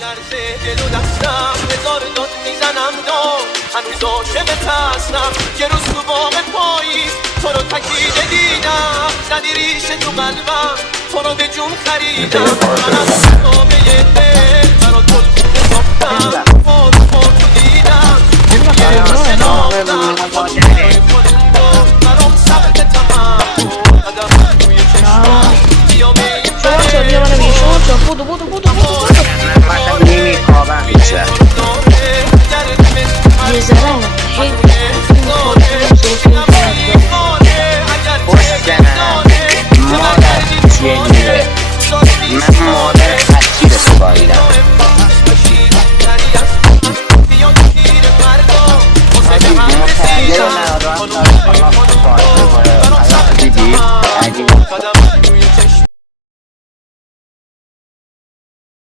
میلرزه دل و دستم، هزار داد میزنم داد، هنوز عاشقت هستم. یه روز تو باغ پاییز تو رو تکیده دیدم، زدی ریشه تو قلبم، تو رو به جون خریدم.